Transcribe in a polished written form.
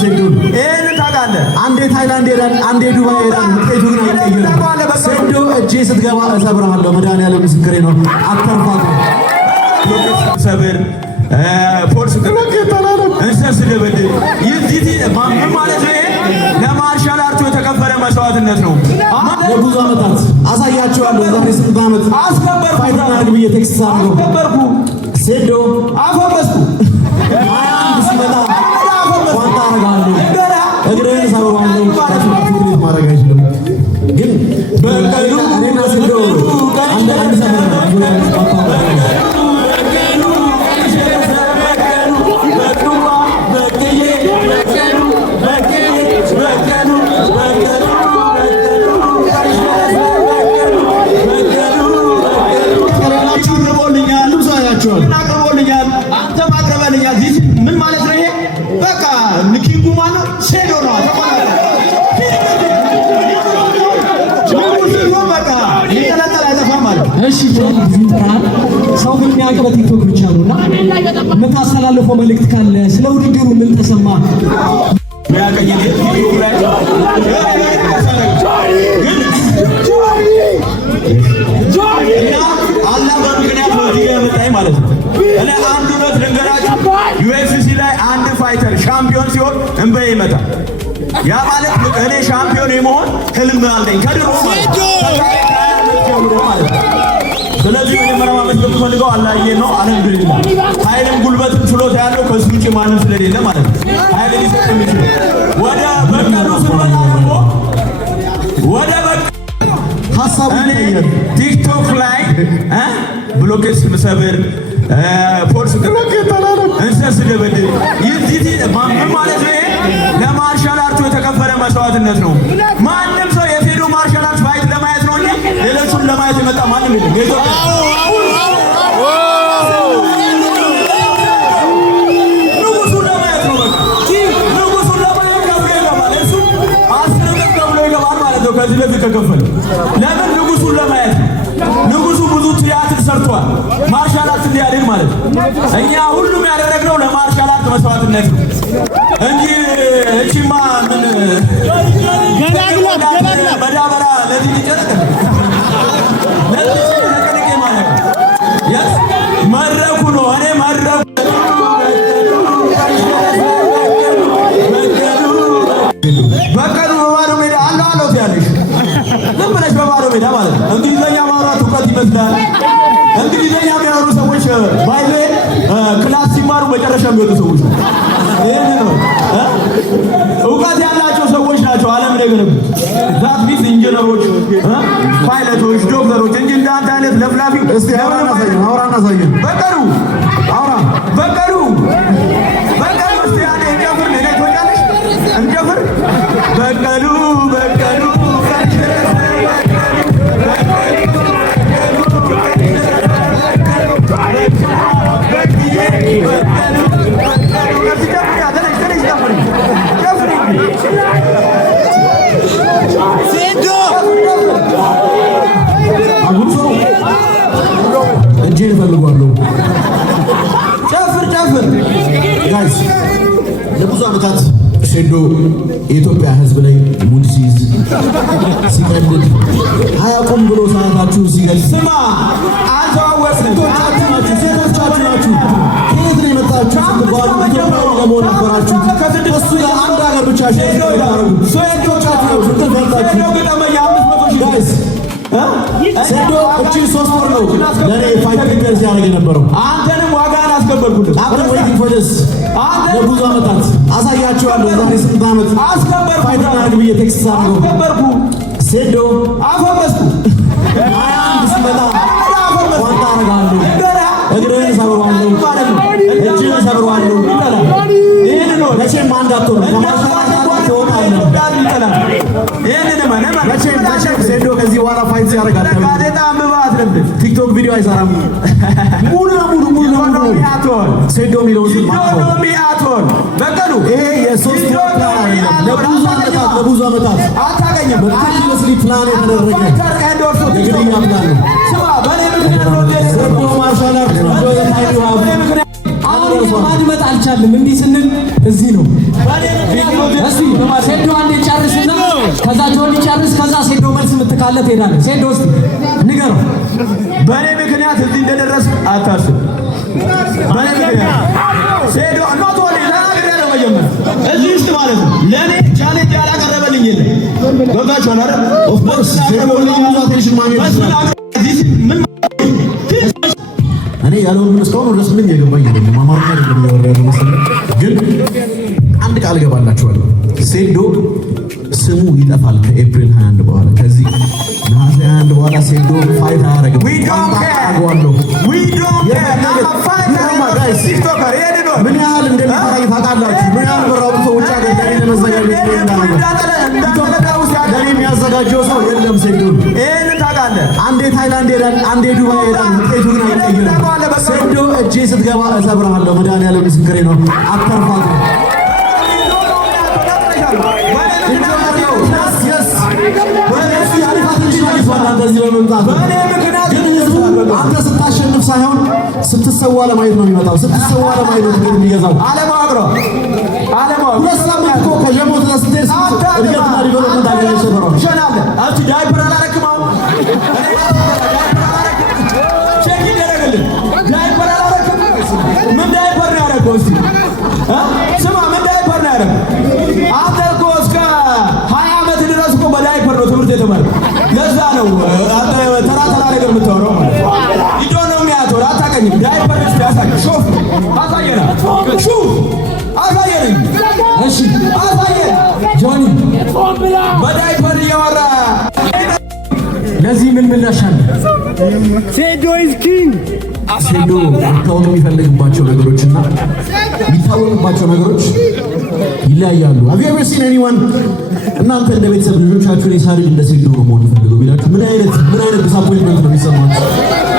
ሴዶን ይሄን ታውቃለህ። አንዴ ታይላንድ ሄዳል፣ አንዴ ዱባይ ሄዳል። ውጤቱ ግን አይቀየርም። ሴዶ እጄ ስትገባ እሰብርሃለሁ። መድኃኒዓለም ምስክሬ ነው። አተርፋት ሰብር ፖርስ እንሰስ ደበድ ይዚህ ምን ማለት ነው? ለማርሻል አርቱ የተከፈለ መስዋዕትነት ነው። ለብዙ ዓመታት አሳያቸዋለሁ። ዛሬ 8 ዓመት አስከበርኩ። ፋይናል ብዬ ቴክስት ሳደርገው አስከበርኩ። ሴዶ አፈመስኩ። ሲመጣ ቋንጣ አረጋለሁ፣ እግርህን ሰብረዋለሁ። ማድረግ አይችልም ግን በቀሉ እኔና ሴዶ አንድ ምን ማለት ነው? ይሄ በቃ ንኪንጉ ማለት ሴዶ ነው። እሺ ሰው የሚያውቅ በቲክቶክ ብቻ ነውና የምታስተላልፈው መልእክት ካለ ስለ ውድድሩ ምን ተሰማ? አላህ በምክንያት ወዲህ ያመጣኝ ማለት ነው። እኔ አንድ ሁለት ልንገራችሁ። ዩኤፍሲ ላይ አንድ ፋይተር ሻምፒዮን ሲሆን እንበይ ይመጣል። ያ ማለት እኔ ሻምፒዮን የመሆን ህልም አለኝ ከድሮ ማለት ነው። ስለዚህ መጀመሪያ ማመስገን ፈልገው አላህዬ ነው። አልሐምዱሊላህ ኃይልም ጉልበትም ችሎታ ያለው ከሱ ውጪ ማንም ስለሌለ ማለት ነው። ኃይል ሊሰጥ የሚችል ወደ በቀሉ ስንመጣ ደግሞ ወደ ሐሳቡ ይቀየር። ቲክቶክ ላይ ብሎኬት ስምሰብር ፖርስ እንሰስ ደበድ ይዚህ ምን ማለት ነው? ለማርሻል አርቱ የተከፈለ መስዋዕትነት ነው። ማንም ሰው የሴዶ ማርሻል አርት ፋይት ለማየት ነው እንጂ ሌሎቹን ለማየት የመጣ ማንም የለም። ንጉሱን ለማየት ነው። ንጉሱን ለማየት ከፍሎ ይገባል። እሱ 10 ቀን ከፍሎ ይገባል ማለት ነው። ከዚህ በፊት ከከፈለ ለምን ንጉሱን ለማየት ነው። ንጉሱ ብዙ ቲያትር ሰርቷል፣ ማርሻል አርት እንዲያድግ ማለት ነው። እኛ ሁሉም ያደረግነው ለማርሻል አርት መስዋዕትነት ነው እንጂ እቺማ ምን መዳበራ ለዚህ ይጨረቀ ለዚህ ተቀደቀ ማለት ነው። ያስ መድረኩ ነው። እኔ መድረኩ በቀሉ በባዶ ሜዳ አለው ያለሽ ዝም ብለሽ በባዶ ሜዳ ማለት ነው። እንግሊዘኛ ማውራት እውቀት ይመስላል። እንግሊዘኛ የሚያወሩ ሰዎች ባይሌ ክላስ ሲማሩ መጨረሻ የሚወጡ ሰዎች ይሄን ነው እውቀት ያላቸው ሰዎች ናቸው ዓለም ላይ ገነቡ። ዛት ቢስ ኢንጂነሮች፣ ፓይለቶች፣ ዶክተሮች እንጂ እንዳንተ አይነት ለፍላፊ እስቲ አውራና ሳየን በቀሉ አውራ በቀሉ እስቲ ያኔ እንጀፍር ነኝ ትወጫለሽ እንጀፍር በቀሉ እጄን እፈልጓለሁ። ጨፍር ጋይስ ለብዙ ዓመታት ሴዶ የኢትዮጵያ ሕዝብ ላይ ሙድ ሲይዝ ሲቀልድ አያውቁም ብሎ ሰዓታችሁ ሲገልጽ ስማ አንተዋወስ ሴቶቻችሁ ናችሁ። ከየት ነው የመጣችሁ ስትባሉ ኢትዮጵያዊ ለመሆን ነበራችሁ። እሱ ለአንድ ሀገር ብቻ ሴዶ እቺን 3 ወር ነው ለእኔ ፋይት ፕሪፔር ሲያደርግ የነበረው። አንተንም ዋጋን አስከበርኩልህ። ለብዙ ዓመታት አሳያቸዋለሁ። ዛሬ 8 ዓመት አስከበርኩ። ፋይናል ብዬ ቴክስት ሳደርገው አስከበርኩ። ሴዶ አፈመስኩ። ሲመጣ ቋንጣ አረጋለሁ፣ እግርህን ሰብረዋለሁ፣ እጅህን ሰብረዋለሁ። ይህን ነው መቼም አንድ አትሆንም። መቼም ሴዶ ከዚህ በኋላ ፋይት ሲያደርጋል ጋዜጣ አንብባ አትለብስ። ቲክቶክ ቪዲዮ አይሰራም። ሙሉ ለሙሉ ሴዶ የሚለው በቀሉ ይሄ የሶስት ለብዙ ዓመታት አታገኝም። በትክክል ፕላን የተደረገ የግድያ ፕላን ነው። ሴዶ ማርሻል አርት ማድመጥ አልቻልም። እንዲህ ስንል እዚህ ነው ሴዶ አንዴ ጨርስና ከዛ ጆኒ ጨርስ፣ ከዛ ሴዶ መልስ የምትካለ ትሄዳለህ። ሴዶ እስኪ ንገረው። በእኔ ምክንያት እዚህ እንደደረስ አታስብ። በእኔ ምክንያት ሴዶ እናቶ ተናግሬ ነው መጀመር እዚህ ውስጥ ማለት ነው። ለእኔ ቻሌንጅ ያላቀረበልኝ የለም። ገብታችኋል አይደል? ኦፍኮርስ እኔ ያለውን ምን እስካሁን ድረስ ምንም የገባኝ አይደለም። አማርኛ አይደለም ያወራው መሰለኝ። ግን አንድ ቃል ገባላችኋለሁ። ሴዶ ስሙ ይጠፋል ከኤፕሪል 21 በኋላ። ከዚህ ነሐሴ 21 በኋላ ሴዶ ፋይት አያደርግም። ምን ያህል እንደሚፈራኝ ታውቃላችሁ? ምን ያህል በራሱ ሰዎች አገር ለኔ ለመዘጋጀት ለኔ የሚያዘጋጀው ሰው የለም። ሴዶ ይሄን ታውቃለህ? አንዴ ታይላንድ ሄዳል፣ አንዴ ዱባይ ሄዳል። ውጤቱ ግን አይቀየርም። ሴዶ እጄ ስትገባ እሰብርሃለሁ። መድኃኒዓለም ምስክሬ ነው። አተርፋት አንተ ስታሸንፍ ሳይሆን ስትሰዋ ለማየት ነው የሚመጣው። ስትሰዋ ለማየት ነው የሚገዛው። አለማወቅ ነው። ሁለት ሳምንት እኮ ከጀሞት ለስትሄድ እድገትና ዲቨሎፕመንት አገኘ ሰበረው አንቺ ዳይፐር አላረክም። አሁን ቼክ ይደረግልን። ዳይፐር አላረክም። ምን ዳይፐር ነው ያደረገው? እስኪ ስማ፣ ምን ዳይፐር ነው ያደረገው? አንተ እኮ እስከ 20 ዓመት ድረስ እኮ በዳይፐር ነው ትምህርት የተማርከው። ለዛ ነው አንተ ተራ ነገር የምታወራው ማለት ነው። ይዶ ነው የሚያወራው። አታውቅኝም። ዳይፐር እስኪ ያሳይ። ሾፍ አሳየና፣ ሹፍ አሳየኝ። እሺ አሳየን። ጆኒ በዳይፐር እያወራ ለዚህ ምን ምላሽ አለ? ሴዶ ኢዝ ኪንግ። ሴዶ መታወቅ የሚፈልግባቸው ነገሮችና የሚታወቅባቸው ነገሮች ይለያያሉ። Have you ever seen anyone እናንተ እንደ ቤተሰብ ልጆቻችሁን የሳድግ እንደ ሴዶ ነው መሆን ፈልገው ቢላችሁ ምን አይነት ዲስአፖይንትመንት ነው የሚሰማችሁ?